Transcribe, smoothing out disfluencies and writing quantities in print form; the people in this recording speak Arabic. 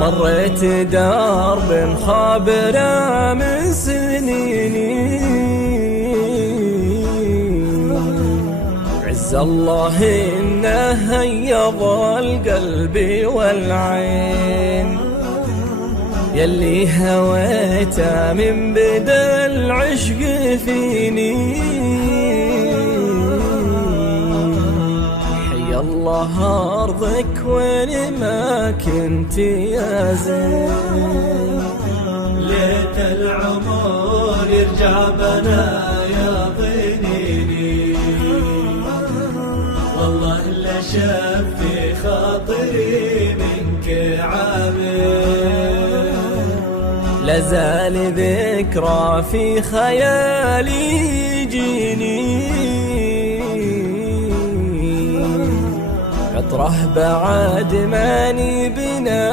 مريت درب مخابرة من سنيني، عز الله إنه هيض القلب والعين، يلي هويته من بدا العشق فيني. حي الله أرضك وين ما كنت يا زين، ليت العمر يرجع بنا يا ضنيني، والله لا شاف في خاطري منك عامل، لازال ذكرى في خيالي يجيني، عطره بعد ماني بنا